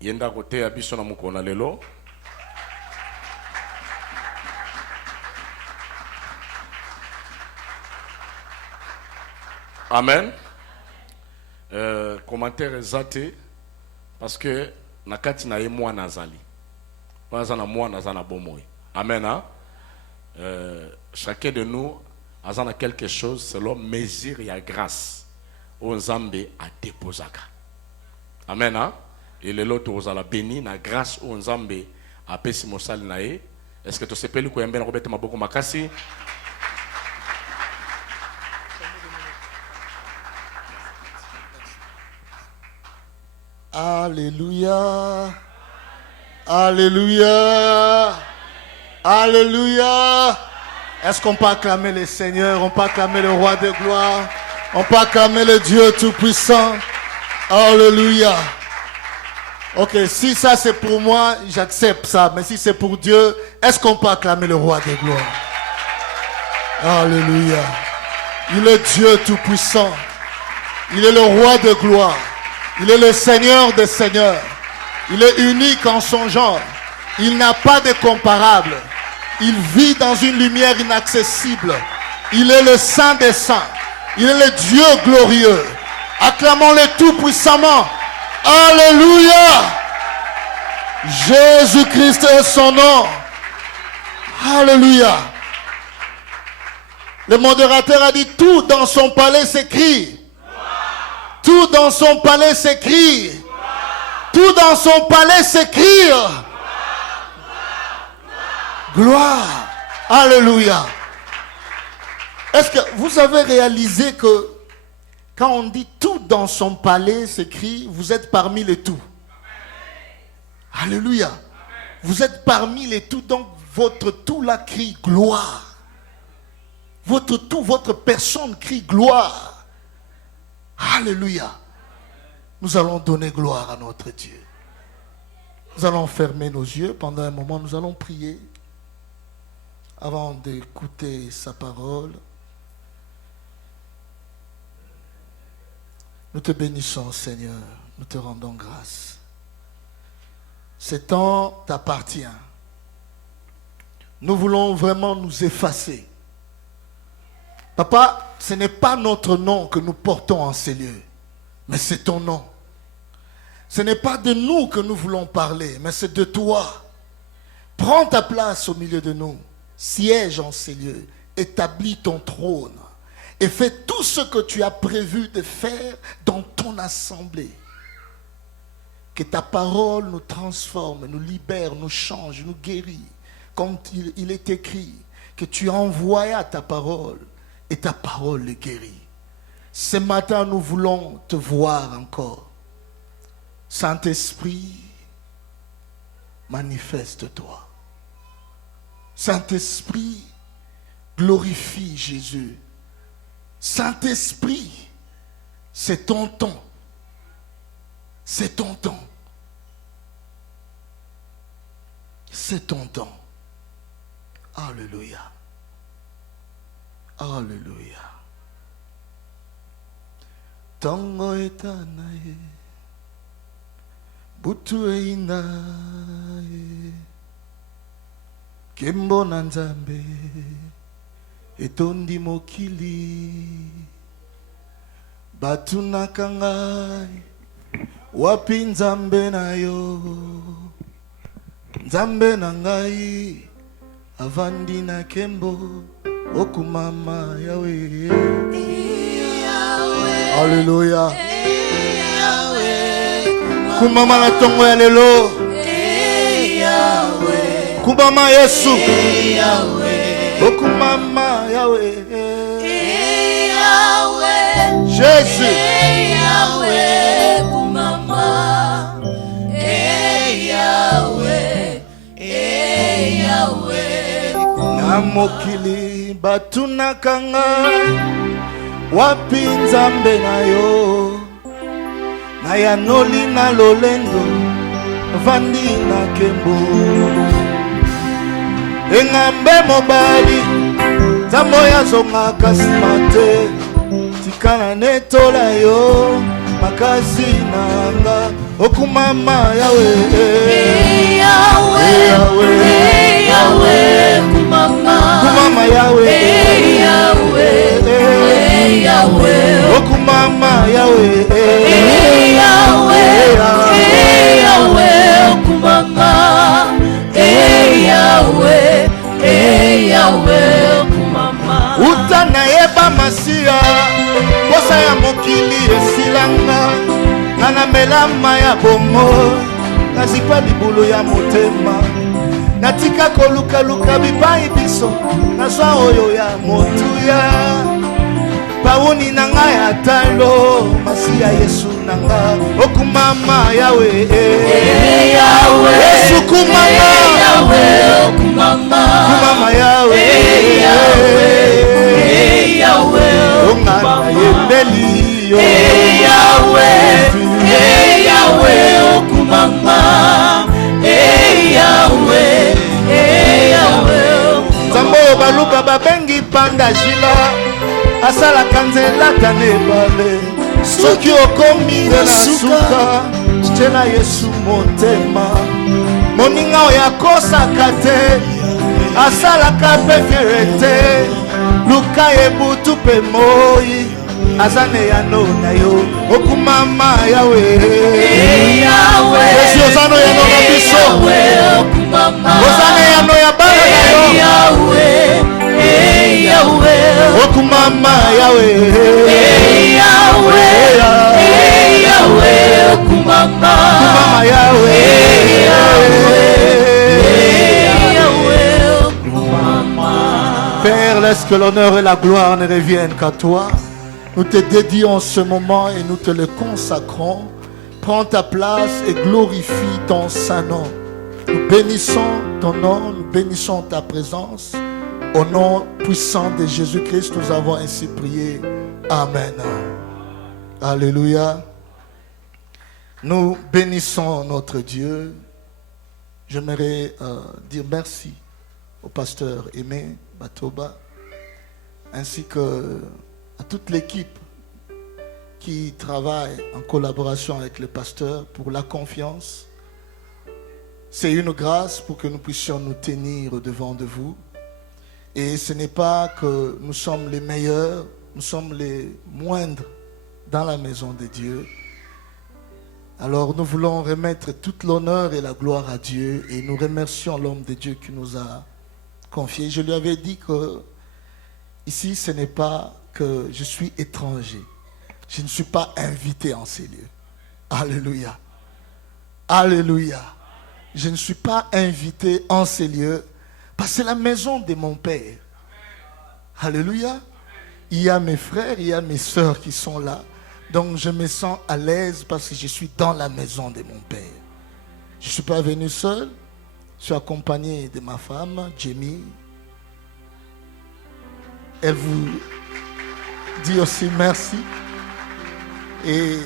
Yenda kote ya biso na mukona lelo. Amen. Commentaire zate parce que nakati na ye mwa nazali. Pas na mwa nazana bomoy. Amen. Hein? Chacun de nous a quelque chose selon mesure et grâce. On Nzambe a déposaka. Amen. Hein? Et le lot aux ala béni na grâce au Nzambe a pesi mosali nae. Est-ce que tu sais pas lui koyembe na kobeta maboko makasi? Alléluia. Alléluia. Alléluia. Est-ce qu'on peut acclamer le Seigneur? On peut acclamer le Roi de gloire? On peut acclamer le Dieu Tout-Puissant? Alléluia. Ok, si ça c'est pour moi, j'accepte ça. Mais si c'est pour Dieu, est-ce qu'on peut acclamer le Roi de gloire? Alléluia. Il est Dieu Tout-Puissant. Il est le Roi de gloire. Il est le Seigneur des Seigneurs. Il est unique en son genre. Il n'a pas de comparable. Il vit dans une lumière inaccessible. Il est le Saint des Saints. Il est le Dieu glorieux. Acclamons-le tout puissamment. Alléluia. Jésus-Christ est son nom. Alléluia. Le modérateur a dit tout dans son palais s'écrit. Tout dans son palais s'écrit. Tout dans son palais s'écrit. Gloire. Alléluia. Est-ce que vous avez réalisé que quand on dit tout dans son palais s'écrit, vous êtes parmi les tout. Alléluia. Vous êtes parmi les tout, donc votre tout là crie gloire. Votre tout, votre personne crie gloire. Alléluia. Nous allons donner gloire à notre Dieu. Nous allons fermer nos yeux pendant un moment, nous allons prier avant d'écouter sa parole. Nous te bénissons, Seigneur. Nous te rendons grâce. Ce temps t'appartient. Nous voulons vraiment nous effacer. Papa, ce n'est pas notre nom que nous portons en ces lieux, mais c'est ton nom. Ce n'est pas de nous que nous voulons parler, mais c'est de toi. Prends ta place au milieu de nous. Siège en ces lieux. Établis ton trône. Et fais tout ce que tu as prévu de faire dans ton assemblée. Que ta parole nous transforme, nous libère, nous change, nous guérit. Comme il est écrit, que tu envoyas ta parole et ta parole les guérit. Ce matin, nous voulons te voir encore. Saint-Esprit, manifeste-toi. Saint-Esprit, glorifie Jésus. Saint-Esprit, c'est ton temps. C'est ton temps. C'est ton temps. Alléluia. Alléluia. Tango etanae. Butu einae. Kembo na Nzambe. Etondi mokili batu nakangai wapi Nzambe na yo Nzambe na ngai avandi na kembo okumama yawe Alléluia kumama na tongo ya lelo kumama Yesu okumama Yahweh, Yahweh, Jésus, Yahweh, Kumama, Yahweh, Yahweh, Namokili batuna kanga, wapi Nzambe na yo, na yanoli na lolendo, vandi na kembo, engambe mobali. Zamoya zonga kasimate tikana netola yo makasi nanga okumama yawe Yahweh, Yahweh, Yahweh, kumama, kumama yawe Yahweh, Yahweh, okumama yawe Yahweh, Yahweh, kumama, Yahweh, Yahweh, kumama. utana yeba masia posa ya mokili esilanga ngana melama ya bongo nazikwa libulu ya motema natika kolukaluka bipai biso nazwa oyo ya motuya pauni na ngai ya talo masiya yesu na nga okumama yawe Yahweh, yesu kumama Yahweh, kumama, kumama yawe Yahweh, ongana yembeli yo Yahweh, Yahweh, kumama, Yahweh, Yahweh, nzambe oyo baluka babengi panda jila asalaka nzela tana ebale soki okomi nde na suka tela yesu motema moninga oyo akosaka te asalaka mpe fiere te luka ebutu mpe moi aza na eyano na yo okumama yawe esi oza na eyano na biso oza na eyano ya bana na yo okumama yawe kumama yawe Père, laisse que l'honneur et la gloire ne reviennent qu'à toi. Nous te dédions ce moment et nous te le consacrons. Prends ta place et glorifie ton saint nom. Nous bénissons ton nom, nous bénissons ta présence. Au nom puissant de Jésus-Christ, nous avons ainsi prié. Amen. Alléluia. Nous bénissons notre Dieu. J'aimerais dire merci au pasteur Aimé Batoba, ainsi que à toute l'équipe qui travaille en collaboration avec le pasteur pour la confiance. C'est une grâce pour que nous puissions nous tenir devant de vous. Et ce n'est pas que nous sommes les meilleurs, nous sommes les moindres dans la maison de Dieu. Alors nous voulons remettre toute l'honneur et la gloire à Dieu et nous remercions l'homme de Dieu qui nous a confié. Je lui avais dit que ici ce n'est pas que je suis étranger. Je ne suis pas invité en ces lieux. Alléluia. Alléluia. Je ne suis pas invité en ces lieux parce que c'est la maison de mon Père. Alléluia. Il y a mes frères, il y a mes sœurs qui sont là. Donc je me sens à l'aise parce que je suis dans la maison de mon Père. Je ne suis pas venu seul. Je suis accompagné de ma femme, Jamie. Elle vous dit aussi merci. Et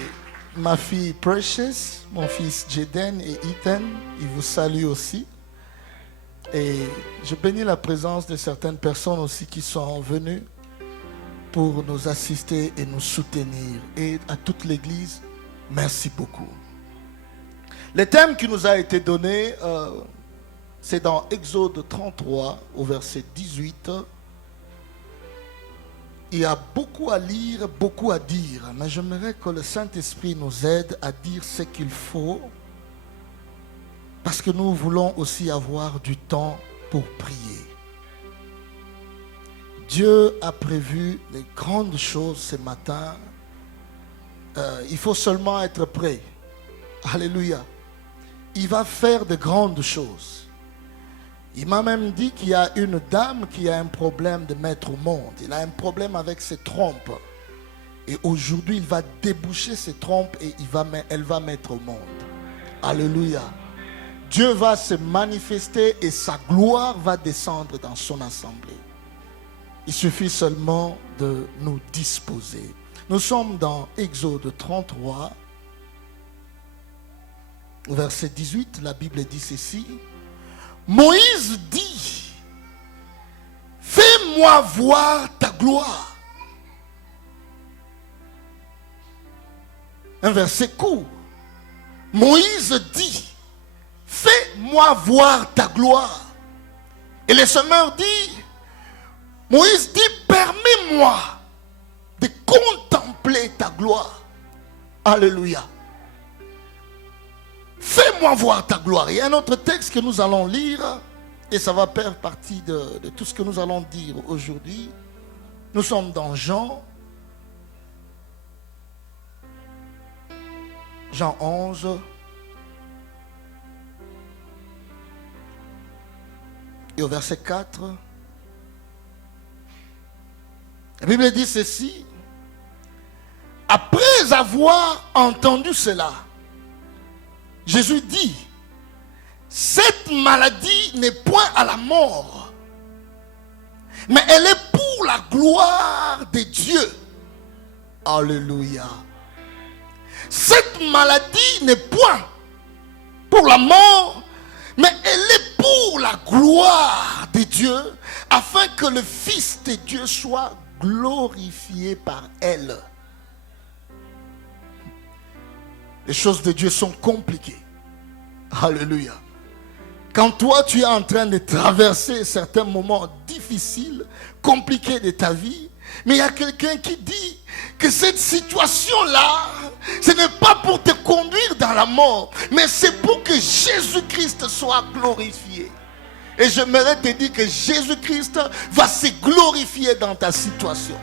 ma fille Precious, mon fils Jaden et Ethan, ils vous saluent aussi. Et je bénis la présence de certaines personnes aussi qui sont venues pour nous assister et nous soutenir. Et à toute l'Église, merci beaucoup. Le thème qui nous a été donné, c'est dans Exode 33, au verset 18. Il y a beaucoup à lire, beaucoup à dire, mais j'aimerais que le Saint-Esprit nous aide à dire ce qu'il faut, parce que nous voulons aussi avoir du temps pour prier. Dieu a prévu de grandes choses ce matin. Il faut seulement être prêt. Alléluia. Il va faire de grandes choses. Il m'a même dit qu'il y a une dame qui a un problème de mettre au monde. Il a un problème avec ses trompes. Et aujourd'hui, il va déboucher ses trompes et elle va mettre au monde. Alléluia. Dieu va se manifester et sa gloire va descendre dans son assemblée. Il suffit seulement de nous disposer. Nous sommes dans Exode 33, verset 18. La Bible dit ceci. Moïse dit, fais-moi voir ta gloire. un verset court. Moïse dit, fais-moi voir ta gloire. Et le Seigneur dit, Moïse dit, permets-moi de contempler ta gloire. Alléluia. Fais-moi voir ta gloire. Il y a un autre texte que nous allons lire et ça va faire partie de tout ce que nous allons dire aujourd'hui. Nous sommes dans Jean 11 et au verset 4. La Bible dit ceci. Après avoir entendu cela, Jésus dit, cette maladie n'est point à la mort, mais elle est pour la gloire de Dieu. Alléluia. Cette maladie n'est point pour la mort, mais elle est pour la gloire de Dieu, afin que le Fils de Dieu soit glorifié par elle. Les choses de Dieu sont compliquées. Alléluia. Quand toi tu es en train de traverser certains moments difficiles, compliqués de ta vie, mais il y a quelqu'un qui dit que cette situation-là, ce n'est pas pour te conduire dans la mort, mais c'est pour que Jésus-Christ soit glorifié. Et j'aimerais te dire que Jésus-Christ va se glorifier dans ta situation.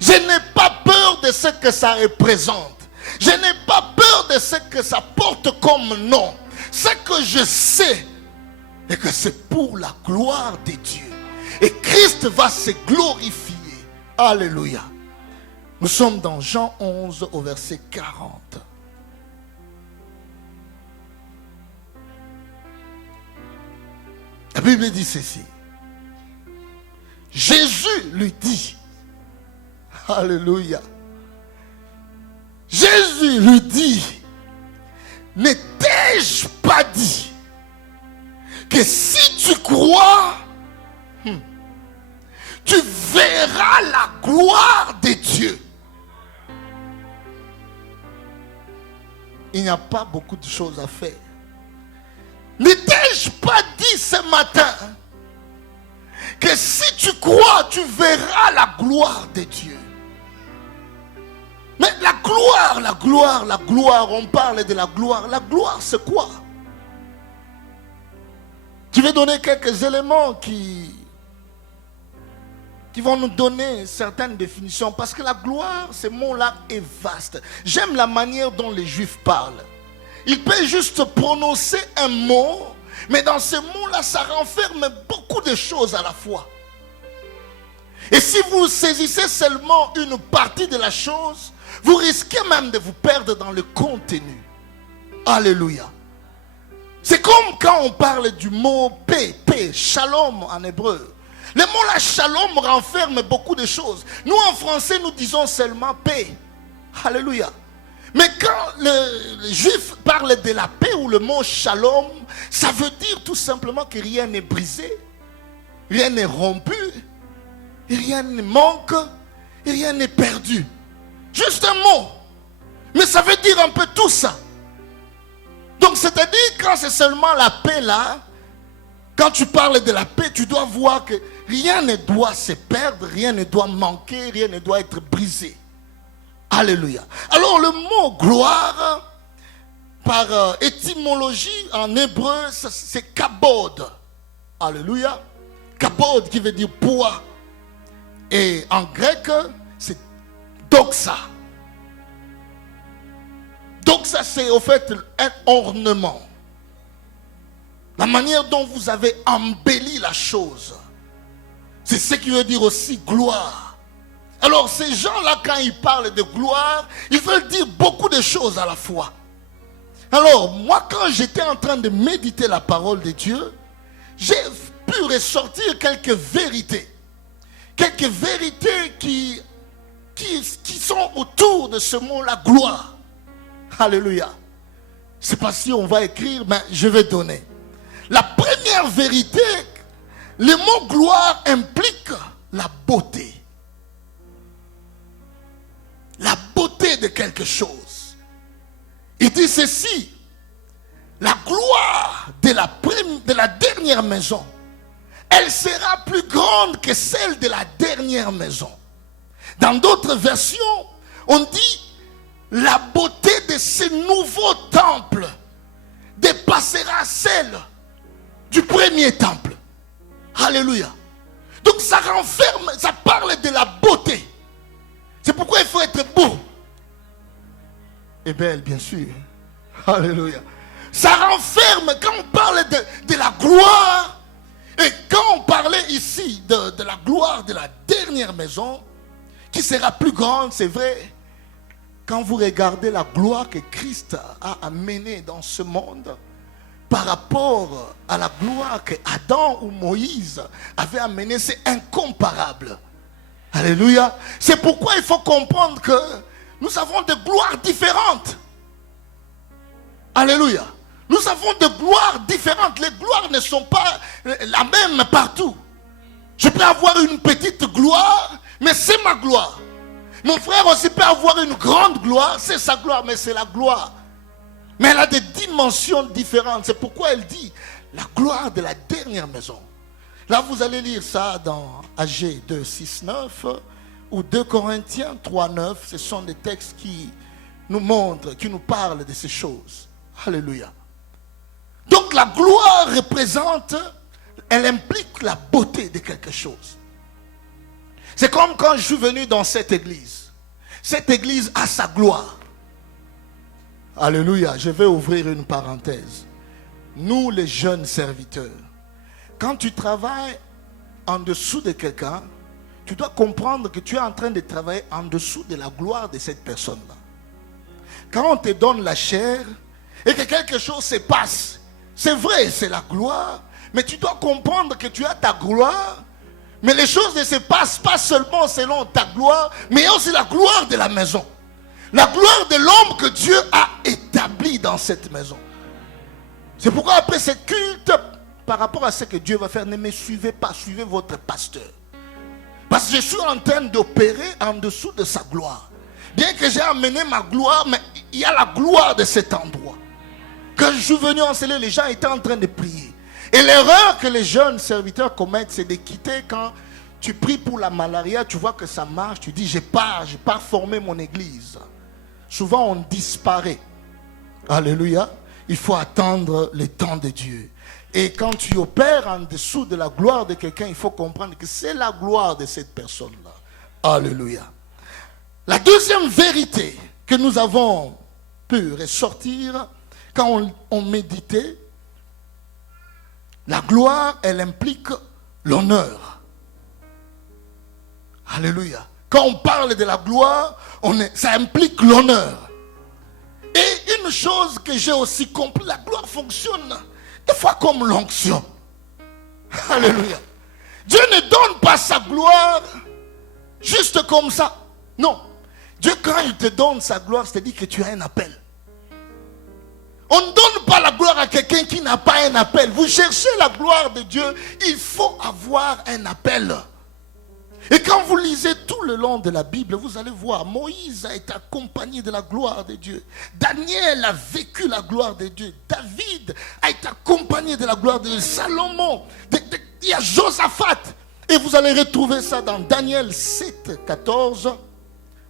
Je n'ai pas peur de ce que ça représente. Je n'ai pas peur de ce que ça porte comme nom. Ce que je sais est que c'est pour la gloire de Dieu. Et Christ va se glorifier. Alléluia. Nous sommes dans Jean 11 au verset 40. La Bible dit ceci. Jésus lui dit, alléluia. Jésus lui dit, ne t'ai-je pas dit que si tu crois, tu verras la gloire de Dieu. Il n'y a pas beaucoup de choses à faire. Ne t'ai-je pas dit ce matin que si tu crois, tu verras la gloire de Dieu? Mais la gloire, on parle de la gloire. La gloire, c'est quoi? Je vais donner quelques éléments qui vont nous donner certaines définitions. Parce que la gloire, ce mot-là est vaste. J'aime la manière dont les Juifs parlent. Ils peuvent juste prononcer un mot, mais dans ce mot-là, ça renferme beaucoup de choses à la fois. Et si vous saisissez seulement une partie de la chose, vous risquez même de vous perdre dans le contenu. Alléluia. C'est comme quand on parle du mot paix, shalom en hébreu. Le mot là, shalom, renferme beaucoup de choses. Nous en français, nous disons seulement paix. Alléluia. Mais quand le juif parle de la paix ou le mot shalom, ça veut dire tout simplement que rien n'est brisé, rien n'est rompu, rien ne manque, rien n'est perdu. Juste un mot. Mais ça veut dire un peu tout ça. Donc c'est-à-dire quand c'est seulement la paix là, quand tu parles de la paix, tu dois voir que rien ne doit se perdre, rien ne doit manquer, rien ne doit être brisé. Alléluia. Alors le mot gloire, par étymologie en hébreu, c'est kabod. Alléluia. Kabod qui veut dire poids. Et en grec, c'est doxa. Doxa, c'est au fait un ornement. La manière dont vous avez embelli la chose. C'est ce qui veut dire aussi gloire. Alors ces gens-là, quand ils parlent de gloire, ils veulent dire beaucoup de choses à la fois. Alors moi, quand j'étais en train de méditer la parole de Dieu, j'ai pu ressortir quelques vérités. Quelques vérités qui sont autour de ce mot-là, gloire. Alléluia. Je ne sais pas si on va écrire, mais je vais donner. La première vérité, le mot gloire implique la beauté. La beauté de quelque chose. Il dit ceci: la gloire de la dernière maison, elle sera plus grande que celle de la dernière maison. Dans d'autres versions, on dit la beauté de ce nouveau temple dépassera celle du premier temple. Alléluia. Donc ça renferme, ça parle de la beauté. C'est pourquoi il faut être beau et belle, bien sûr. Alléluia. Ça renferme, quand on parle de la gloire, et quand on parlait ici de la gloire de la dernière maison, qui sera plus grande, c'est vrai. Quand vous regardez la gloire que Christ a amenée dans ce monde, par rapport à la gloire que Adam ou Moïse avaient amenée, c'est incomparable. Alléluia. C'est pourquoi il faut comprendre que nous avons des gloires différentes. Alléluia. Nous avons des gloires différentes. Les gloires ne sont pas la même partout. Je peux avoir une petite gloire, mais c'est ma gloire. Mon frère aussi peut avoir une grande gloire, c'est sa gloire, mais c'est la gloire. Mais elle a des dimensions différentes. C'est pourquoi elle dit la gloire de la dernière maison. Là, vous allez lire ça dans Agé 2, 6, 9 ou 2 Corinthiens 3, 9. Ce sont des textes qui nous montrent, qui nous parlent de ces choses. Alléluia. Donc la gloire représente, elle implique la beauté de quelque chose. C'est comme quand je suis venu dans cette église. Cette église a sa gloire. Alléluia. Je vais ouvrir une parenthèse. Nous, les jeunes serviteurs, quand tu travailles en dessous de quelqu'un, tu dois comprendre que tu es en train de travailler en dessous de la gloire de cette personne-là. Quand on te donne la chair et que quelque chose se passe, c'est vrai, c'est la gloire, mais tu dois comprendre que tu as ta gloire. Mais les choses ne se passent pas seulement selon ta gloire, mais il y a aussi la gloire de la maison. La gloire de l'homme que Dieu a établi dans cette maison. C'est pourquoi après ce culte, par rapport à ce que Dieu va faire, ne me suivez pas, suivez votre pasteur. Parce que je suis en train d'opérer en dessous de sa gloire. Bien que j'ai amené ma gloire, mais il y a la gloire de cet endroit. Quand je suis venu enseigner, les gens étaient en train de prier. Et l'erreur que les jeunes serviteurs commettent, c'est de quitter quand tu pries pour la malaria, tu vois que ça marche, tu dis, je pars former mon église. Souvent, on disparaît. Alléluia. Il faut attendre le temps de Dieu. Et quand tu opères en dessous de la gloire de quelqu'un, il faut comprendre que c'est la gloire de cette personne-là. Alléluia. La deuxième vérité que nous avons pu ressortir quand on méditait, la gloire, elle implique l'honneur. Alléluia. Quand on parle de la gloire, ça implique l'honneur. Et une chose que j'ai aussi compris, la gloire fonctionne des fois comme l'onction. Alléluia. Dieu ne donne pas sa gloire juste comme ça. Non. Dieu, quand il te donne sa gloire, c'est-à-dire que tu as un appel. On ne donne pas la gloire à quelqu'un qui n'a pas un appel. Vous cherchez la gloire de Dieu, il faut avoir un appel. Et quand vous lisez tout le long de la Bible, vous allez voir, Moïse a été accompagné de la gloire de Dieu. Daniel a vécu la gloire de Dieu. David a été accompagné de la gloire de Dieu. Salomon, il y a Josaphat. Et vous allez retrouver ça dans Daniel 7, 14,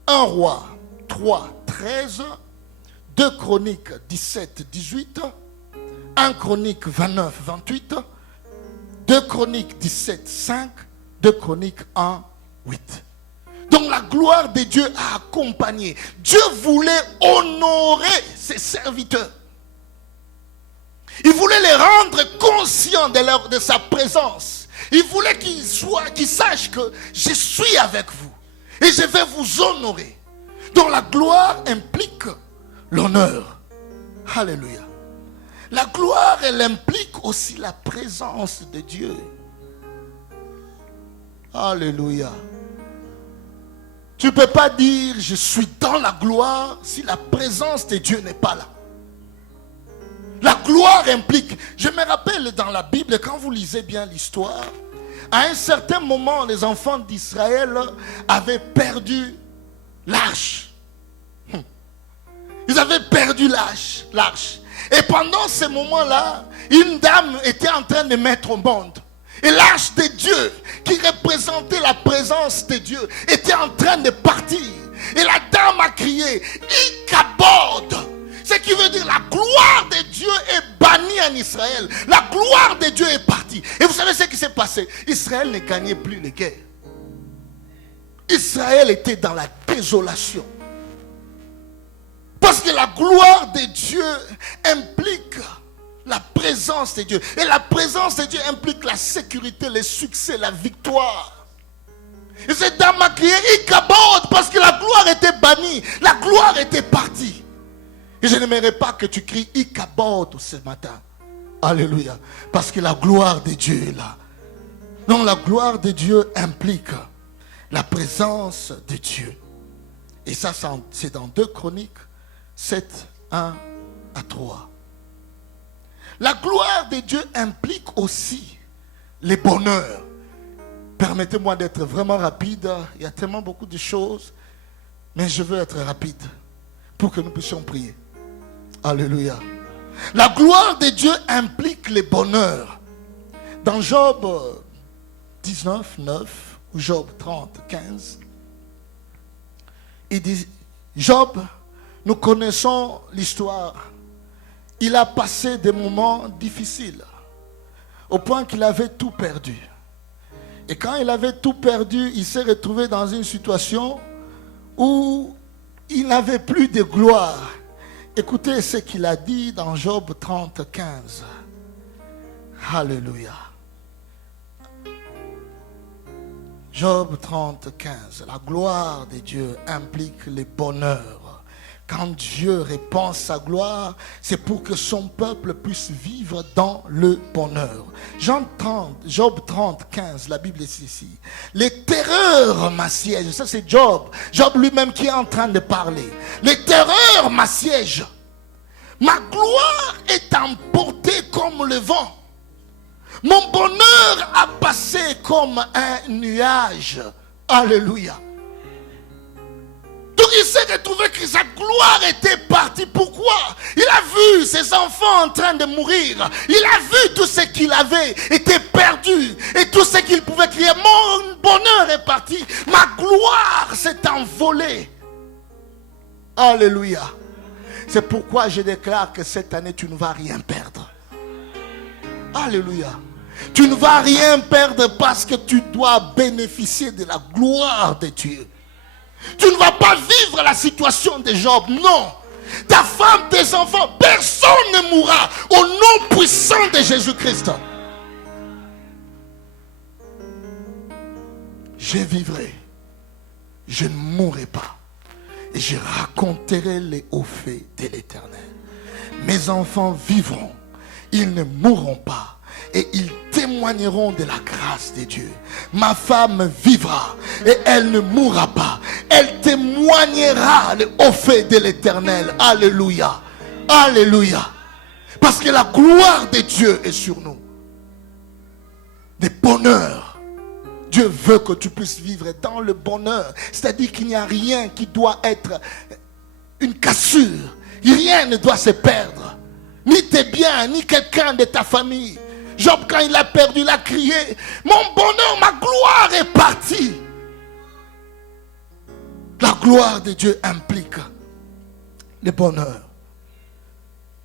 1 Roi 3, 13, 2 Chroniques 17, 18, 1 Chroniques 29, 28, 2 Chroniques 17, 5, 2 Chroniques 1, 8. Donc la gloire de Dieu a accompagné. Dieu voulait honorer ses serviteurs. Il voulait les rendre conscients de sa présence. Il voulait qu'ils sachent que je suis avec vous. Et je vais vous honorer. Donc la gloire implique l'honneur. Alléluia. La gloire, elle implique aussi la présence de Dieu. Alléluia. Tu ne peux pas dire je suis dans la gloire si la présence de Dieu n'est pas là. La gloire implique. Je me rappelle dans la Bible, quand vous lisez bien l'histoire, à un certain moment, les enfants d'Israël avaient perdu l'arche. Ils avaient perdu l'arche. Et pendant ce moment-là, une dame était en train de mettre au monde. Et l'arche de Dieu, qui représentait la présence de Dieu, était en train de partir. Et la dame a crié, Ikabod. Ce qui veut dire la gloire de Dieu est bannie en Israël. La gloire de Dieu est partie. Et vous savez ce qui s'est passé? Israël ne gagnait plus les guerres. Israël était dans la désolation. Parce que la gloire de Dieu implique la présence de Dieu. Et la présence de Dieu implique la sécurité, le succès, la victoire. Et cette dame a crié Ikabod parce que la gloire était bannie. La gloire était partie. Et je n'aimerais pas que tu cries Ikabod ce matin. Alléluia. Parce que la gloire de Dieu est là. Donc la gloire de Dieu implique la présence de Dieu. Et ça, c'est dans 2 Chroniques 7, 1 à 3. La gloire de Dieu implique aussi les bonheurs. Permettez-moi d'être vraiment rapide. Il y a tellement beaucoup de choses. Mais je veux être rapide pour que nous puissions prier. Alléluia. La gloire de Dieu implique les bonheurs. Dans Job 19, 9 ou Job 30, 15, il dit, Job, nous connaissons l'histoire. Il a passé des moments difficiles au point qu'il avait tout perdu. Et quand il avait tout perdu, il s'est retrouvé dans une situation où il n'avait plus de gloire. Écoutez ce qu'il a dit dans Job 30, 15. Alléluia. Job 30, 15. La gloire de Dieu implique le bonheur. Quand Dieu répand sa gloire, c'est pour que son peuple puisse vivre dans le bonheur. Job 30, 15, la Bible est ici. Les terreurs m'assiègent. Ça c'est Job. Job lui-même qui est en train de parler. Les terreurs m'assiègent. Ma gloire est emportée comme le vent. Mon bonheur a passé comme un nuage. Alléluia. Donc il s'est retrouvé que sa gloire était partie. Pourquoi? Il a vu ses enfants en train de mourir. Il a vu tout ce qu'il avait été perdu. Et tout ce qu'il pouvait crier. Mon bonheur est parti. Ma gloire s'est envolée. Alléluia. C'est pourquoi je déclare que cette année tu ne vas rien perdre. Alléluia. Tu ne vas rien perdre parce que tu dois bénéficier de la gloire de Dieu. Tu ne vas pas vivre la situation de Job, non. Ta femme, tes enfants, personne ne mourra au nom puissant de Jésus-Christ. Je vivrai, je ne mourrai pas et je raconterai les hauts faits de l'Éternel. Mes enfants vivront, ils ne mourront pas et ils témoigneront de la grâce de Dieu. Ma femme vivra et elle ne mourra pas. Elle témoignera les hauts faits de l'Éternel. Alléluia. Alléluia. Parce que la gloire de Dieu est sur nous. Des bonheurs. Dieu veut que tu puisses vivre dans le bonheur. C'est-à-dire qu'il n'y a rien qui doit être une cassure. Rien ne doit se perdre. Ni tes biens, ni quelqu'un de ta famille. Job, quand il a perdu, il a crié, mon bonheur, ma gloire est partie. La gloire de Dieu implique le bonheur.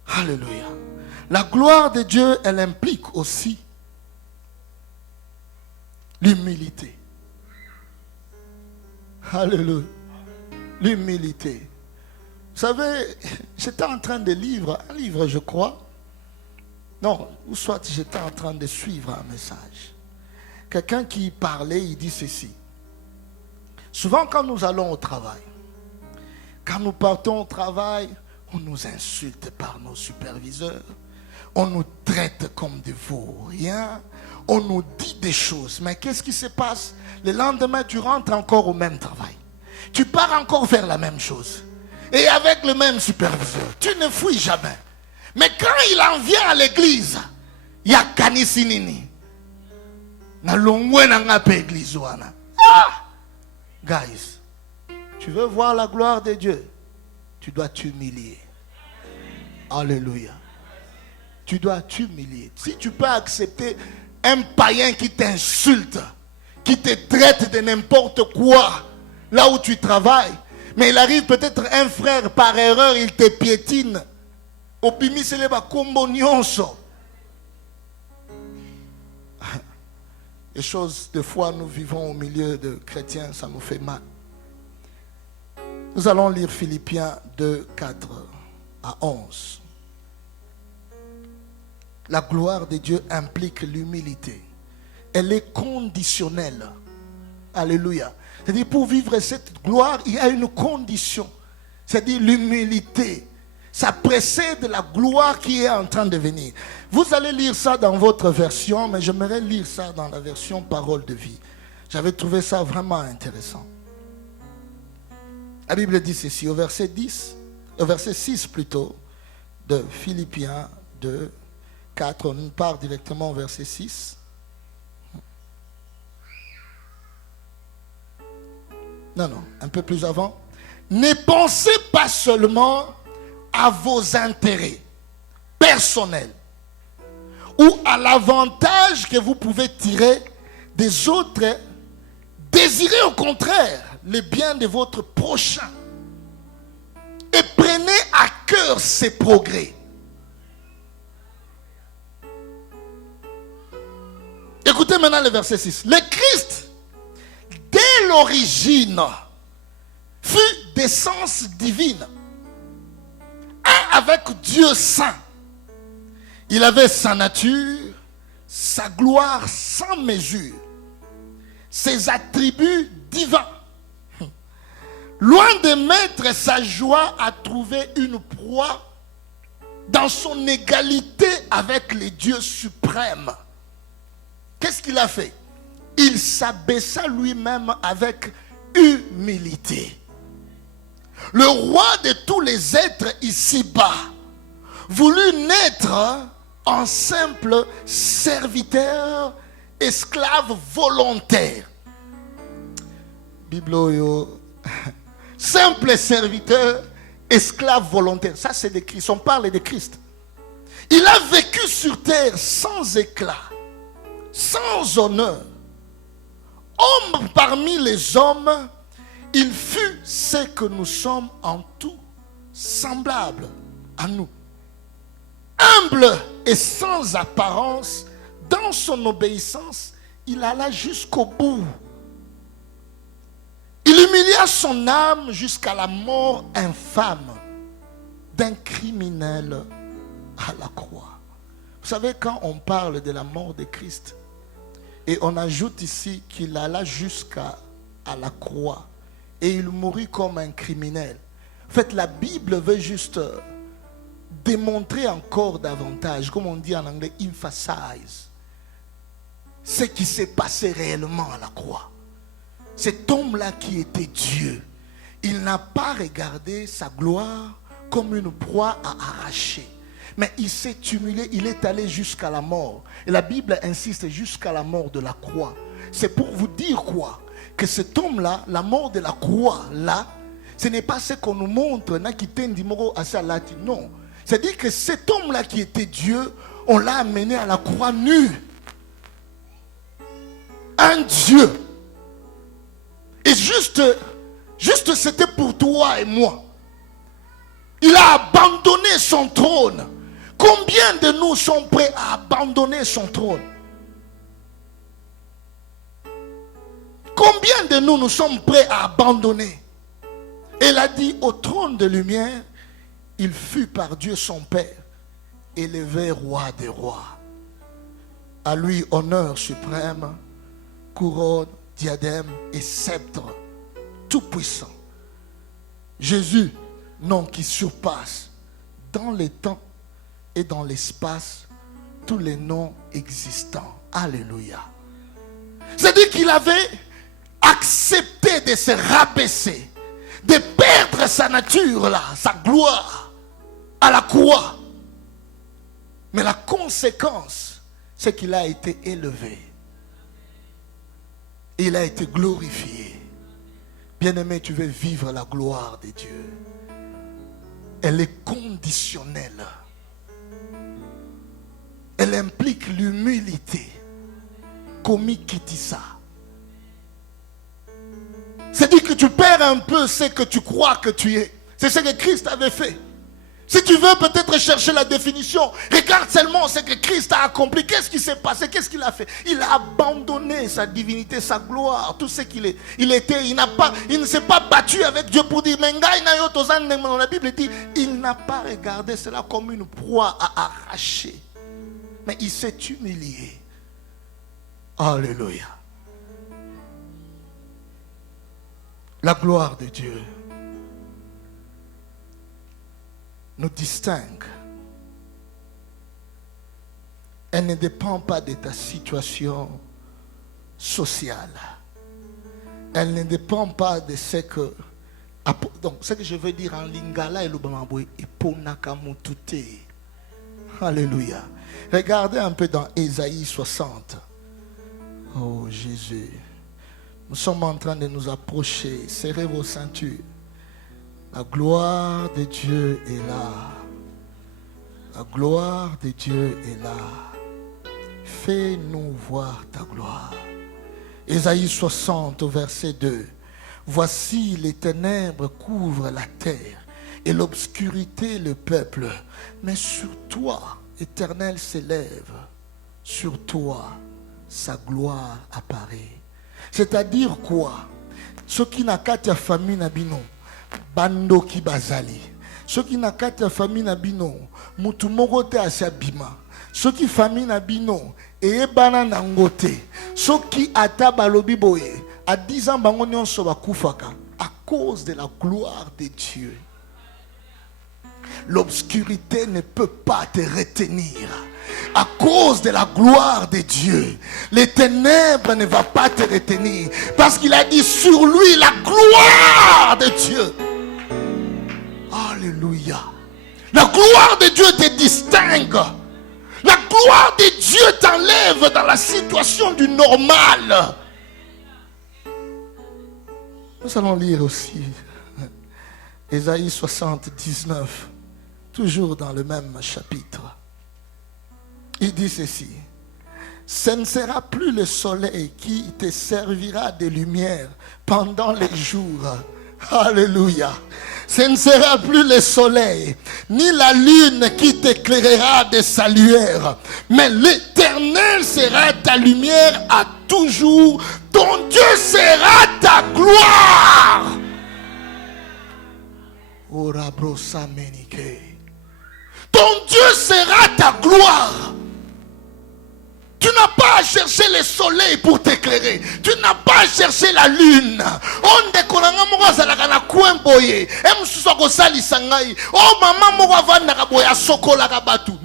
Alléluia. La gloire de Dieu, elle implique aussi l'humilité. Alléluia. L'humilité. Vous savez, j'étais en train de lire un livre, je crois. Non, ou soit j'étais en train de suivre un message. Quelqu'un qui parlait, il dit ceci. Souvent quand nous allons au travail, quand nous partons au travail, on nous insulte par nos superviseurs. On nous traite comme des vauriens. On nous dit des choses. Mais qu'est-ce qui se passe? Le lendemain, tu rentres encore au même travail. Tu pars encore faire la même chose. Et avec le même superviseur. Tu ne fuis jamais. Mais quand il en vient à l'église, il y a Kanisinini. Guys, tu veux voir la gloire de Dieu? tu dois t'humilier. Alléluia. Tu dois t'humilier. Si tu peux accepter un païen qui t'insulte, qui te traite de n'importe quoi, là où tu travailles, mais il arrive peut-être un frère par erreur, il te piétine. Les choses, des fois, nous vivons au milieu de chrétiens, ça nous fait mal. Nous allons lire Philippiens 2, 4 à 11. La gloire de Dieu implique l'humilité. Elle est conditionnelle. Alléluia. C'est-à-dire, pour vivre cette gloire, il y a une condition. C'est-à-dire l'humilité. Ça précède la gloire qui est en train de venir. Vous allez lire ça dans votre version, mais j'aimerais lire ça dans la version Parole de vie. J'avais trouvé ça vraiment intéressant. La Bible dit ceci, au verset 6 plutôt, de Philippiens 2, 4, on part directement au verset 6. Non, un peu plus avant. Ne pensez pas seulement à vos intérêts personnels ou à l'avantage que vous pouvez tirer des autres. Désirez au contraire le bien de votre prochain et prenez à cœur ses progrès. Écoutez maintenant le verset 6. Le Christ, dès l'origine, fut d'essence divine, un avec Dieu saint. Il avait sa nature, sa gloire sans mesure, ses attributs divins. Loin de mettre sa joie à trouver une proie dans son égalité avec les dieux suprêmes. Qu'est-ce qu'il a fait? Il s'abaissa lui-même avec humilité. Le roi de tous les êtres ici-bas voulut naître en simple serviteur, esclave volontaire. Bibloyo. Simple serviteur, esclave volontaire. Ça, c'est de Christ. On parle de Christ. Il a vécu sur terre sans éclat, sans honneur. Homme parmi les hommes, il fut ce que nous sommes en tout, semblable à nous. Humble et sans apparence, dans son obéissance, il alla jusqu'au bout. Il humilia son âme jusqu'à la mort infâme d'un criminel à la croix. Vous savez, quand on parle de la mort de Christ, et on ajoute ici qu'il alla jusqu'à la croix, et il mourut comme un criminel. En fait, la Bible veut juste démontrer encore davantage, comme on dit en anglais, emphasize, ce qui s'est passé réellement à la croix. Cet homme-là qui était Dieu, il n'a pas regardé sa gloire comme une proie à arracher. Mais il s'est humilié, il est allé jusqu'à la mort. Et la Bible insiste jusqu'à la mort de la croix. C'est pour vous dire quoi? Que cet homme-là, la mort de la croix, là, ce n'est pas ce qu'on nous montre. Non. C'est-à-dire que cet homme-là qui était Dieu, on l'a amené à la croix nu. Un Dieu. Et juste c'était pour toi et moi. Il a abandonné son trône. Combien de nous sont prêts à abandonner son trône? Combien de nous sommes prêts à abandonner? Elle a dit au trône de lumière, il fut par Dieu son Père élevé roi des rois. À lui honneur suprême, couronne, diadème et sceptre tout puissant. Jésus, nom qui surpasse dans les temps et dans l'espace tous les noms existants. Alléluia. C'est-à-dire qu'il avait accepté de se rabaisser, de perdre sa nature là, sa gloire à la croix. Mais la conséquence, c'est qu'il a été élevé. Il a été glorifié. Bien-aimé, tu veux vivre la gloire de Dieu. elle est conditionnelle. Elle implique l'humilité. Komi kitisa. C'est-à-dire que tu perds un peu ce que tu crois que tu es. C'est ce que Christ avait fait. Si tu veux peut-être chercher la définition, regarde seulement ce que Christ a accompli. Qu'est-ce qui s'est passé? Qu'est-ce qu'il a fait? Il a abandonné sa divinité, sa gloire, tout ce qu'il est. Il ne s'est pas battu avec Dieu pour dire, dans la Bible dit, il n'a pas regardé cela comme une proie à arracher. Mais il s'est humilié. Alléluia. La gloire de Dieu nous distingue. Elle ne dépend pas de ta situation sociale. Elle ne dépend pas de ce que... Donc, ce que je veux dire en lingala et l'obamaboué, iponakamutute. Alléluia. Regardez un peu dans Ésaïe 60. Oh Jésus. Nous sommes en train de nous approcher. Serrez vos ceintures. La gloire de Dieu est là. La gloire de Dieu est là. Fais-nous voir ta gloire. Ésaïe 60, verset 2. Voici les ténèbres couvrent la terre et l'obscurité le peuple. Mais sur toi, Éternel s'élève. Sur toi, sa gloire apparaît. C'est-à-dire quoi? Ce qui n'a qu'à ta famille n'abino. Bando ki bazali. Ce qui n'a qu'à ta famille n'abino. Mutu mogote asabima. Ce qui famille n'abino. Et bana nangote. Ce qui ata balobi boye. À 10 ans bangonyon soba kufaka. À cause de la gloire de Dieu. L'obscurité ne peut pas te retenir. À cause de la gloire de Dieu, les ténèbres ne vont pas te retenir. Parce qu'il a dit sur lui la gloire de Dieu. Alléluia. La gloire de Dieu te distingue. La gloire de Dieu t'enlève dans la situation du normal. Nous allons lire aussi Ésaïe 79, toujours dans le même chapitre. Il dit ceci: ce ne sera plus le soleil qui te servira de lumière pendant les jours. Alléluia. Ce ne sera plus le soleil, ni la lune qui t'éclairera de sa lueur, mais l'Éternel sera ta lumière à toujours. Ton Dieu sera ta gloire. Ton Dieu sera ta gloire. Tu n'as pas à chercher le soleil pour t'éclairer. Tu n'as pas à chercher la lune. Oh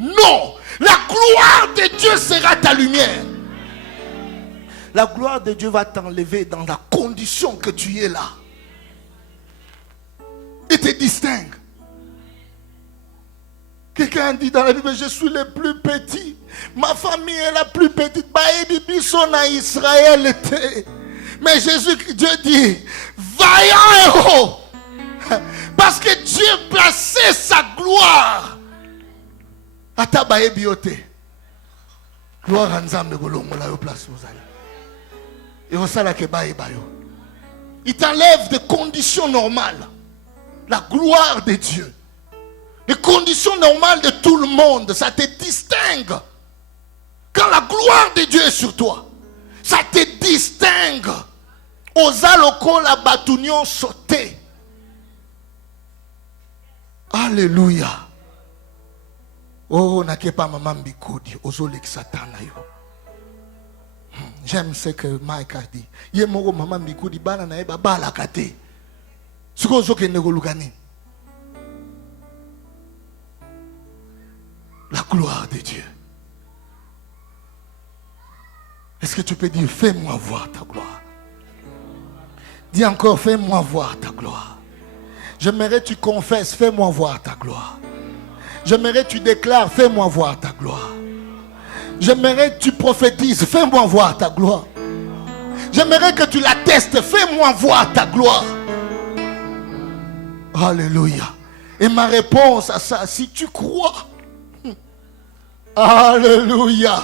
non, la gloire de Dieu sera ta lumière. La gloire de Dieu va t'enlever dans la condition que tu es là. Il te distingue. Quelqu'un dit dans la Bible, je suis le plus petit. Ma famille est la plus petite. Israël était. Mais Jésus, Dieu dit, vaillant héros. Parce que Dieu plaçait sa gloire. Atabaye bioté. Gloire à Nzambe golongo la yo place vous allez. Et au sala ke baye bayo. Il t'enlève des conditions normales. La gloire de Dieu. Les conditions normales de tout le monde, ça te distingue. Quand la gloire de Dieu est sur toi, ça te distingue. Osa loko la batunion sauté. Alléluia. Oh, nakepa maman bikodi, ozo l'exatana yo. J'aime ce que Mike a dit. Ye moko maman bikodi bana na eba bala kate. Suko ozo ke negolugani. La gloire de Dieu. Est-ce que tu peux dire, fais-moi voir ta gloire? Dis encore, fais-moi voir ta gloire. J'aimerais que tu confesses, fais-moi voir ta gloire. J'aimerais que tu déclares, fais-moi voir ta gloire. J'aimerais que tu prophétises, fais-moi voir ta gloire. J'aimerais que tu l'attestes, fais-moi voir ta gloire. Alléluia. Et ma réponse à ça, si tu crois, alléluia.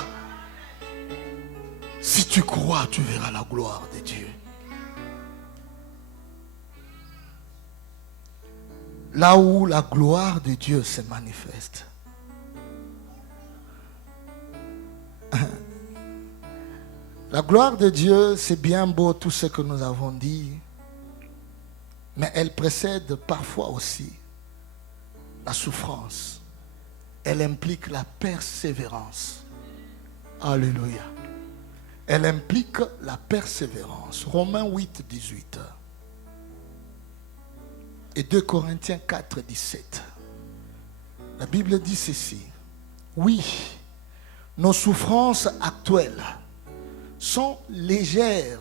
Si tu crois, tu verras la gloire de Dieu. Là où la gloire de Dieu se manifeste. La gloire de Dieu, c'est bien beau tout ce que nous avons dit, mais elle précède parfois aussi la souffrance. Elle implique la persévérance. Alléluia. Elle implique la persévérance. Romains 8, 18. Et 2 Corinthiens 4, 17. La Bible dit ceci. Oui, nos souffrances actuelles sont légères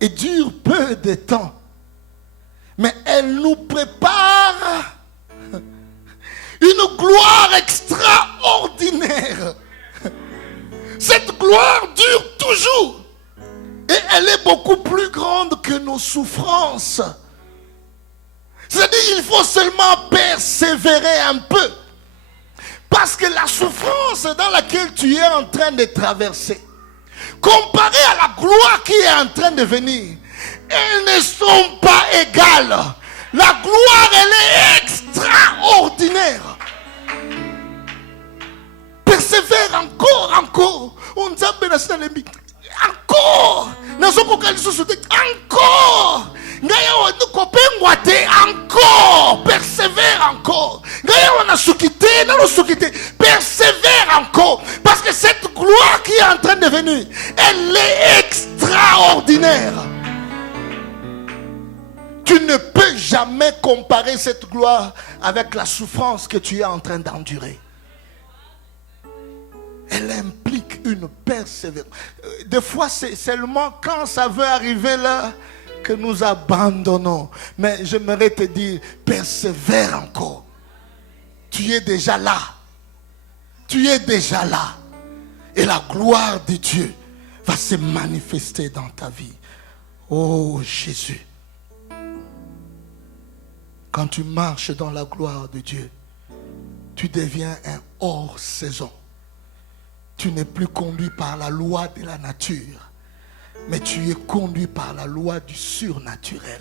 et durent peu de temps. Mais elles nous préparent une gloire extraordinaire. Cette gloire dure toujours. Et elle est beaucoup plus grande que nos souffrances. C'est-à-dire qu'il faut seulement persévérer un peu. Parce que la souffrance dans laquelle tu es en train de traverser, comparée à la gloire qui est en train de venir, elles ne sont pas égales. La gloire, elle est extraordinaire. Persévère encore. Encore. Encore. Persévère encore. Persévère encore. Parce que cette gloire qui est en train de venir, elle est extraordinaire. Tu ne peux jamais comparer cette gloire avec la souffrance que tu es en train d'endurer. Elle implique une persévérance. Des fois, c'est seulement quand ça veut arriver là que nous abandonnons. Mais j'aimerais te dire, persévère encore. Tu es déjà là. Tu es déjà là. Et la gloire de Dieu va se manifester dans ta vie. Oh Jésus. Quand tu marches dans la gloire de Dieu, tu deviens un hors-saison. Tu n'es plus conduit par la loi de la nature, mais tu es conduit par la loi du surnaturel.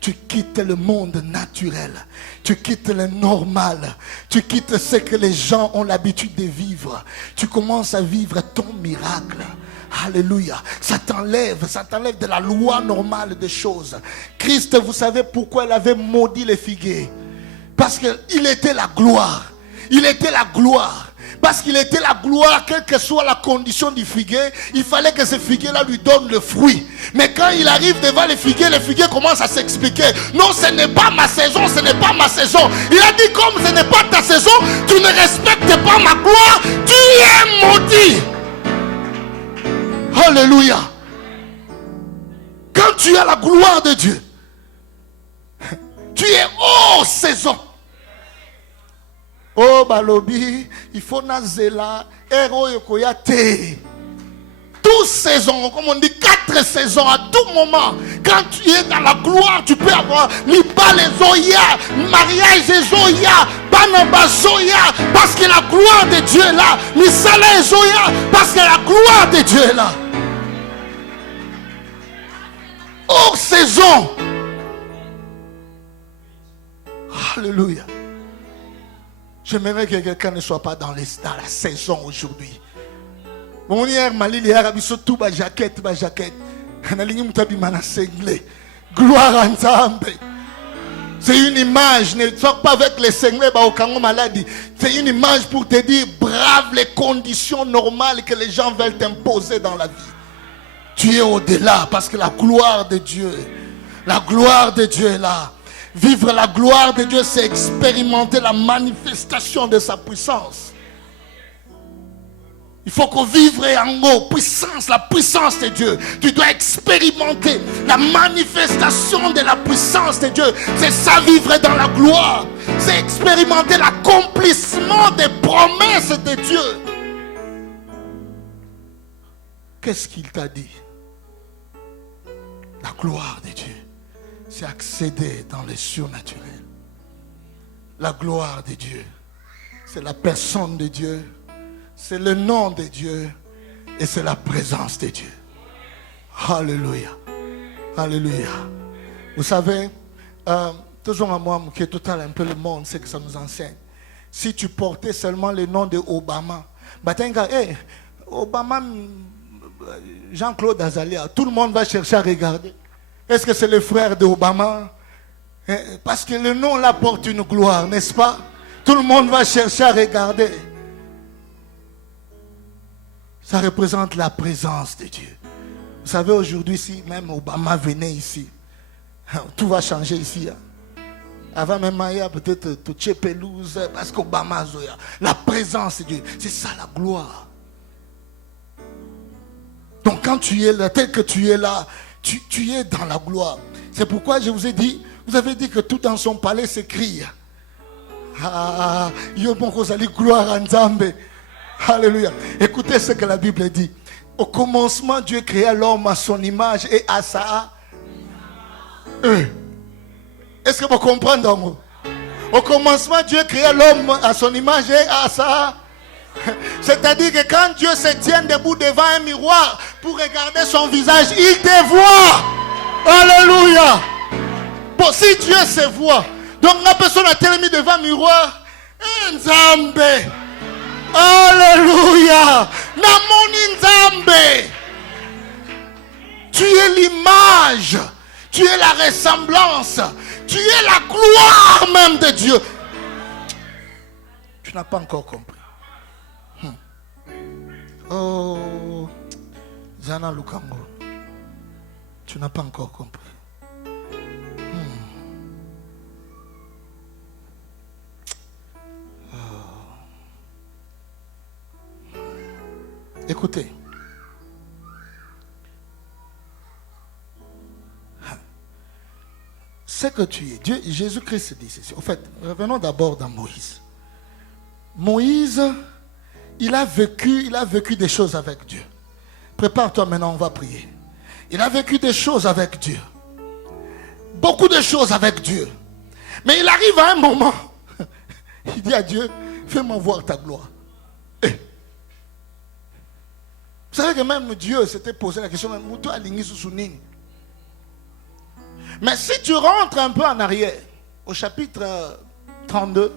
Tu quittes le monde naturel, tu quittes le normal, tu quittes ce que les gens ont l'habitude de vivre. Tu commences à vivre ton miracle. Alléluia. Ça t'enlève de la loi normale des choses. Christ, vous savez pourquoi il avait maudit les figuiers? Parce qu'il était la gloire. Il était la gloire. Parce qu'il était la gloire, quelle que soit la condition du figuier, il fallait que ce figuier-là lui donne le fruit. Mais quand il arrive devant les figuiers commence à s'expliquer. Non, ce n'est pas ma saison, ce n'est pas ma saison. Il a dit, comme ce n'est pas ta saison, tu ne respectes pas ma gloire, tu es maudit. Alléluia. Quand tu as la gloire de Dieu, tu es hors saison. Oh balobi, il faut nazela, héros yokoyate. 12 saisons, comme on dit, 4 saisons à tout moment. Quand tu es dans la gloire, tu peux avoir l'ibal et zoya, mariage et zoya, banaba zoya, parce que la gloire de Dieu est là. Misala et zoya, parce que la gloire de Dieu est là. Hors saison. Alléluia. J'aimerais que quelqu'un ne soit pas dans la saison aujourd'hui. Mon hier, Malili, Arabiso, tout ma jaquette. Gloire à Nzambe. C'est une image, ne sors pas avec les seigneurs au Congo maladie. C'est une image pour te dire, brave les conditions normales que les gens veulent t'imposer dans la vie. Tu es au-delà parce que la gloire de Dieu est là. Vivre la gloire de Dieu, c'est expérimenter la manifestation de sa puissance. Il faut qu'on vive en haut, la puissance de Dieu. Tu dois expérimenter la manifestation de la puissance de Dieu. C'est ça, vivre dans la gloire. C'est expérimenter l'accomplissement des promesses de Dieu. Qu'est-ce qu'il t'a dit? La gloire de Dieu, c'est accéder dans le surnaturel. la gloire de Dieu. C'est la personne de Dieu. C'est le nom de Dieu. Et c'est la présence de Dieu. Alléluia. Alléluia. Vous savez, toujours à moi, qui est total un peu le monde, c'est que ça nous enseigne. Si tu portais seulement le nom de Obama, Obama, Jean-Claude Azalia, tout le monde va chercher à regarder. Est-ce que c'est le frère de Obama? Parce que le nom là porte une gloire, n'est-ce pas? Tout le monde va chercher à regarder. Ça représente la présence de Dieu. Vous savez, aujourd'hui, si même Obama venait ici, tout va changer ici. Avant même, il y a peut-être touché pelouse, parce qu'Obama, la présence de Dieu, c'est ça la gloire. Donc quand tu es là, tel que tu es là, tu es dans la gloire. C'est pourquoi je vous ai dit, vous avez dit que tout dans son palais s'écrit. Gloire à Nzambe. Alléluia. Écoutez ce que la Bible dit. Au commencement, Dieu créa l'homme à son image et à sa... Est-ce que vous comprenez? Au commencement, Dieu créa l'homme à son image et à sa... C'est-à-dire que quand Dieu se tient debout devant un miroir pour regarder son visage, il te voit. Alléluia. Bon, si Dieu se voit, donc la personne a tellement mis devant un miroir. Nzambe. Alléluia. Namoni Nzambe. Tu es l'image. Tu es la ressemblance. Tu es la gloire même de Dieu. Tu n'as pas encore compris. Oh, Zana Lukango. Tu n'as pas encore compris. Écoutez. Ce que tu es, Dieu, Jésus-Christ dit ceci. En fait, revenons d'abord dans Moïse. Moïse, il a vécu des choses avec Dieu. Prépare-toi maintenant, on va prier. Il a vécu des choses avec Dieu. Beaucoup de choses avec Dieu. Mais il arrive à un moment, il dit à Dieu, fais-moi voir ta gloire. Vous savez que même Dieu s'était posé la question, mais si tu rentres un peu en arrière, au chapitre 32,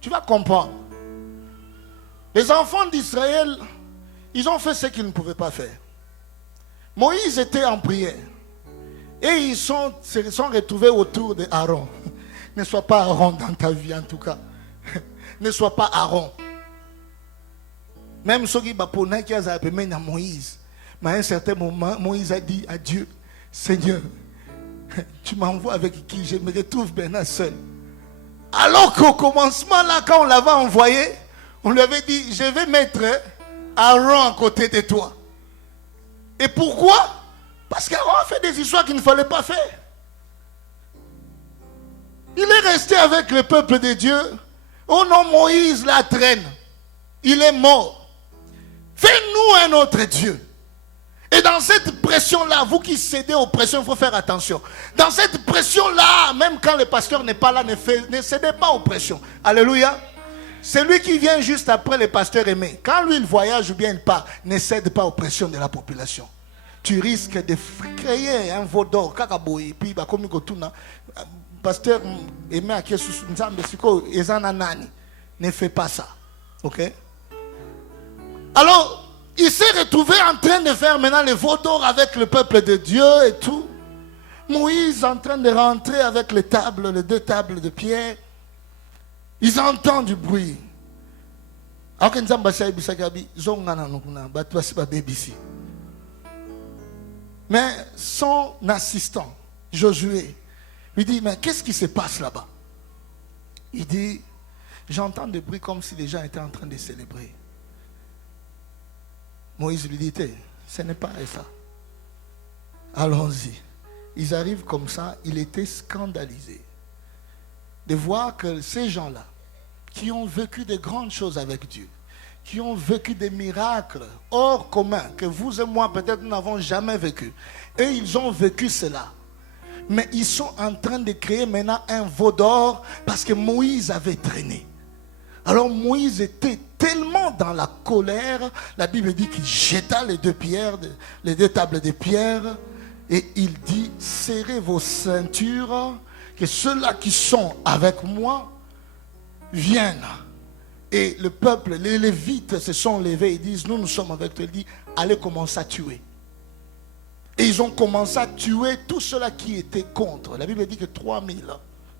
tu vas comprendre. Les enfants d'Israël, ils ont fait ce qu'ils ne pouvaient pas faire. Moïse était en prière. Et ils se sont retrouvés autour d'Aaron. Ne sois pas Aaron dans ta vie en tout cas. Ne sois pas Aaron. Même ceux qui ont appelé Moïse. Mais à un certain moment, Moïse a dit à Dieu, Seigneur, tu m'envoies avec qui? Je me retrouve maintenant seul. Alors qu'au commencement, là, quand on l'avait envoyé, on lui avait dit, je vais mettre Aaron à côté de toi. Et pourquoi? Parce qu'Aaron a fait des histoires qu'il ne fallait pas faire. Il est resté avec le peuple de Dieu. Oh non, Moïse la traîne. Il est mort. Fais-nous un autre Dieu. Et dans cette pression-là, vous qui cédez aux pressions, il faut faire attention. Dans cette pression-là, même quand le pasteur n'est pas là, ne cédez pas aux pressions. Alléluia. Celui qui vient juste après le pasteur aimé, quand lui il voyage ou bien il part, ne cède pas aux pressions de la population. Tu risques de créer un veau d'or. Kakaboy, puis comme pasteur aimé à ne fait pas ça. Ok? Alors, il s'est retrouvé en train de faire maintenant le veau d'or avec le peuple de Dieu et tout. Moïse en train de rentrer avec les deux tables de pierre. Ils entendent du bruit. Mais son assistant, Josué, lui dit, mais qu'est-ce qui se passe là-bas? Il dit, j'entends des bruits comme si les gens étaient en train de célébrer. Moïse lui dit, ce n'est pas ça. Allons-y. Ils arrivent comme ça, il était scandalisé de voir que ces gens-là, qui ont vécu de grandes choses avec Dieu, qui ont vécu des miracles hors commun, que vous et moi peut-être nous n'avons jamais vécu, et ils ont vécu cela. Mais ils sont en train de créer maintenant un veau d'or parce que Moïse avait traîné. Alors Moïse était tellement dans la colère, la Bible dit qu'il jeta les deux tables de pierre, et il dit, serrez vos ceintures, que ceux-là qui sont avec moi viennent. Et le peuple, les Lévites se sont levés et disent, nous sommes avec toi. Il dit, allez commencer à tuer. Et ils ont commencé à tuer tous ceux-là qui étaient contre. La Bible dit que 3000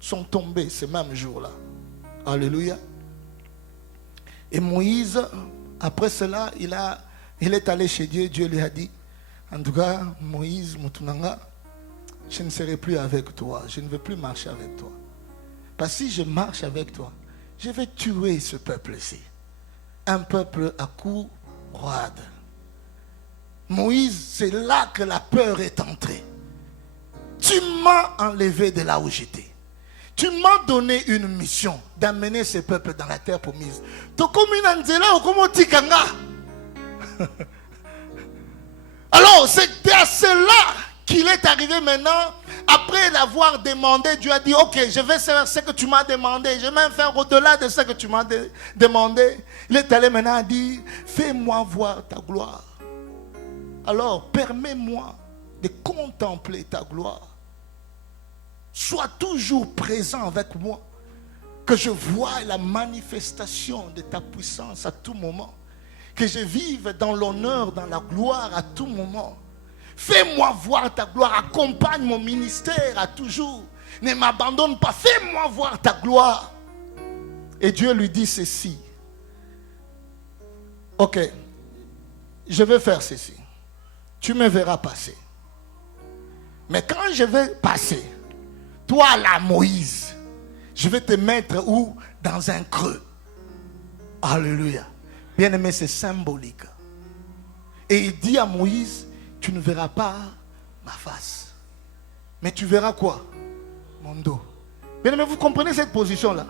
sont tombés ce même jour-là. Alléluia. Et Moïse, après cela, il est allé chez Dieu. Dieu lui a dit, en tout cas, Moïse, Moutounanga, je ne serai plus avec toi. Je ne veux plus marcher avec toi. Parce que si je marche avec toi, je vais tuer ce peuple-ci. Un peuple à coups roides. Moïse, c'est là que la peur est entrée. Tu m'as enlevé de là où j'étais. Tu m'as donné une mission d'amener ce peuple dans la terre promise. Alors, c'était à cela qu'il est arrivé maintenant. Après l'avoir demandé, Dieu a dit, ok, je vais faire ce que tu m'as demandé. Je vais même faire au-delà de ce que tu m'as demandé. Il est allé maintenant dire, fais-moi voir ta gloire. Alors, permets-moi de contempler ta gloire. Sois toujours présent avec moi. Que je voie la manifestation de ta puissance à tout moment. Que je vive dans l'honneur, dans la gloire à tout moment. Fais-moi voir ta gloire. Accompagne mon ministère à toujours. Ne m'abandonne pas. Fais-moi voir ta gloire. Et Dieu lui dit ceci. Ok, je vais faire ceci. Tu me verras passer. Mais quand je vais passer, toi là, Moïse, je vais te mettre où? Dans un creux. Alléluia. Bien aimé, c'est symbolique. Et il dit à Moïse, tu ne verras pas ma face. Mais tu verras quoi? Mon dos. Bien aimé, vous comprenez cette position-là?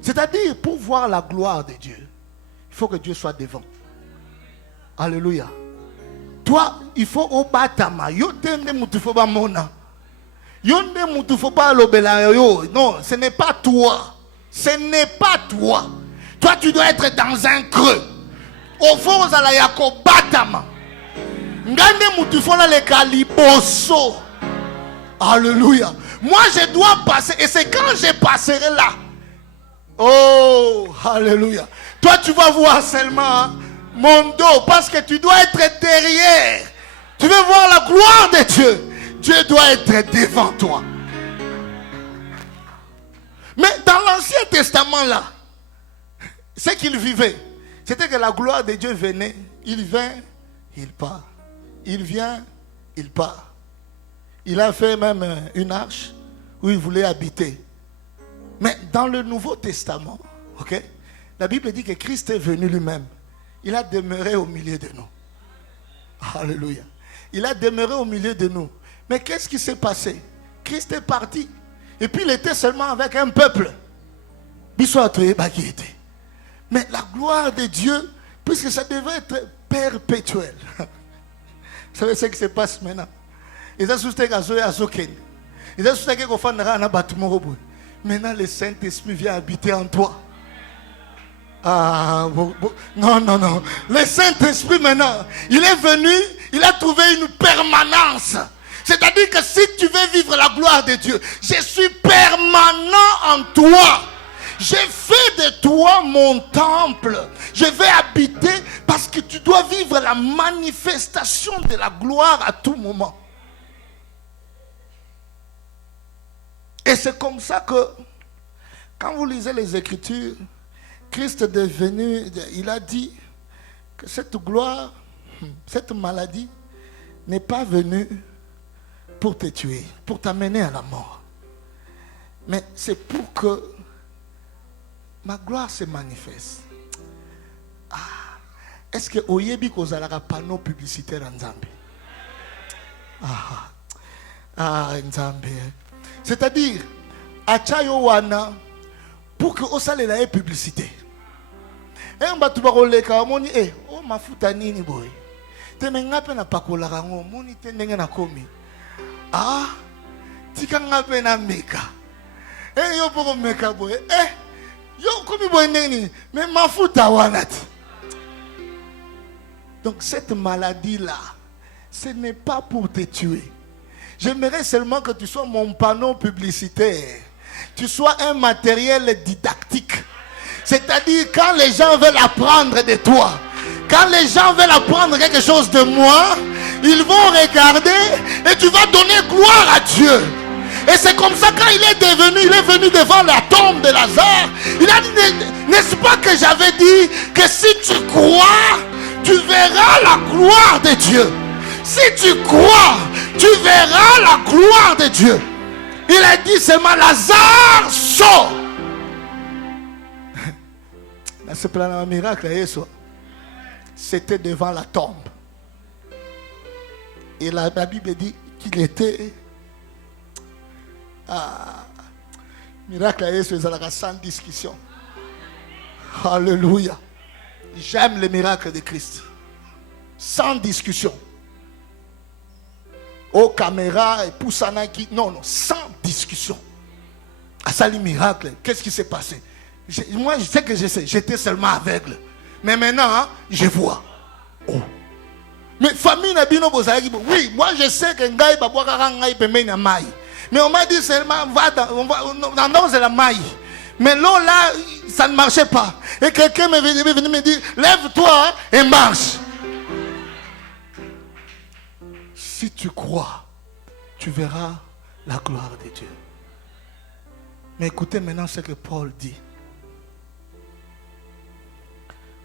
C'est-à-dire, pour voir la gloire de Dieu, il faut que Dieu soit devant. Alléluia. Toi, il faut au batama. Yo tende mutufoba mona. Yonde mutufoba lobela yo. Non, ce n'est pas toi. Ce n'est pas toi. Toi, tu dois être dans un creux. Au fond, vous allez yako batama. Ngande mutufola le kaliboso. Alléluia. Moi, je dois passer. Et c'est quand je passerai là. Oh, alléluia. Toi, tu vas voir seulement mon dos, parce que tu dois être derrière. Tu veux voir la gloire de Dieu. Dieu doit être devant toi. Mais dans l'Ancien Testament là, ce qu'il vivait, c'était que la gloire de Dieu venait. Il vient, il part. Il vient, il part. Il a fait même une arche où il voulait habiter. Mais dans le Nouveau Testament, ok, la Bible dit que Christ est venu lui-même. Il a demeuré au milieu de nous. Alléluia. Il a demeuré au milieu de nous. Mais qu'est-ce qui s'est passé? Christ est parti. Et puis il était seulement avec un peuple. Mais la gloire de Dieu, puisque ça devait être perpétuel. Vous savez ce qui se passe maintenant? Maintenant le Saint-Esprit vient habiter en toi. Ah, non, non, non. Le Saint-Esprit maintenant, il est venu, il a trouvé une permanence. C'est-à-dire que si tu veux vivre la gloire de Dieu, je suis permanent en toi. J'ai fait de toi mon temple. Je vais habiter parce que tu dois vivre la manifestation de la gloire à tout moment. Et c'est comme ça que, quand vous lisez les Écritures, Christ est devenu, il a dit que cette gloire, cette maladie n'est pas venue pour te tuer, pour t'amener à la mort. Mais c'est pour que ma gloire se manifeste. Ah, est-ce que Oyebi kozalaka panneau publicitaire en Zambie? Nzambe. C'est-à-dire, achayo wana pour que osalela publicité. Et mbatu bakoleka moni o mafuta nini boy. Temenga pe na pakola rango moni tendenge na komi. Ah, Tikanga pena meka. Eh yo poko meka boy. Eh yo komi boy neni. Mais ma fouta wanati. Donc cette maladie-là, ce n'est pas pour te tuer. J'aimerais seulement que tu sois mon panneau publicitaire. Tu sois un matériel didactique. C'est-à-dire quand les gens veulent apprendre de toi, quand les gens veulent apprendre quelque chose de moi, ils vont regarder et tu vas donner gloire à Dieu. Et c'est comme ça quand il est venu devant la tombe de Lazare. Il a dit, n'est-ce pas que j'avais dit que si tu crois, tu verras la gloire de Dieu. Si tu crois, tu verras la gloire de Dieu. Il a dit seulement Lazare sort. Ce plan un miracle, c'était devant la tombe. Et la Bible dit qu'il était miracle sans discussion. Alléluia. J'aime le miracle de Christ. Sans discussion. Aux caméras et poussana qui. Non, sans discussion. À ça, le miracle. Qu'est-ce qui s'est passé? Moi, je sais que je sais. J'étais seulement aveugle. Mais maintenant, je vois. Oh. Mais famille n'a bien oui, moi je sais que Ngaï Babouaka Ngaï peut mener maille. Mais on m'a dit seulement, va dans la maille. Mais là, ça ne marchait pas. Et quelqu'un m'est venu me dire, lève-toi et marche. Si tu crois, tu verras la gloire de Dieu. Mais écoutez maintenant ce que Paul dit.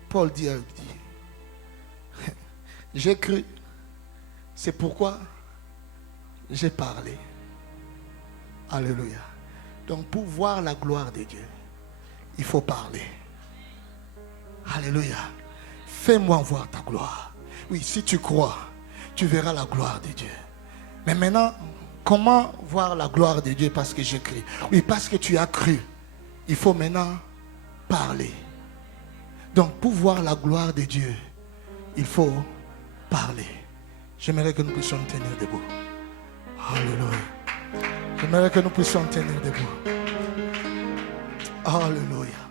Paul dit, j'ai cru, c'est pourquoi j'ai parlé. Alléluia. Donc pour voir la gloire de Dieu, il faut parler. Alléluia. Fais-moi voir ta gloire. Oui, si tu crois, tu verras la gloire de Dieu. Mais maintenant, comment voir la gloire de Dieu parce que j'ai cru? Oui, parce que tu as cru. Il faut maintenant parler. Donc pour voir la gloire de Dieu, il faut parler. J'aimerais que nous puissions tenir debout. Alléluia. J'aimerais que nous puissions tenir debout. Alléluia.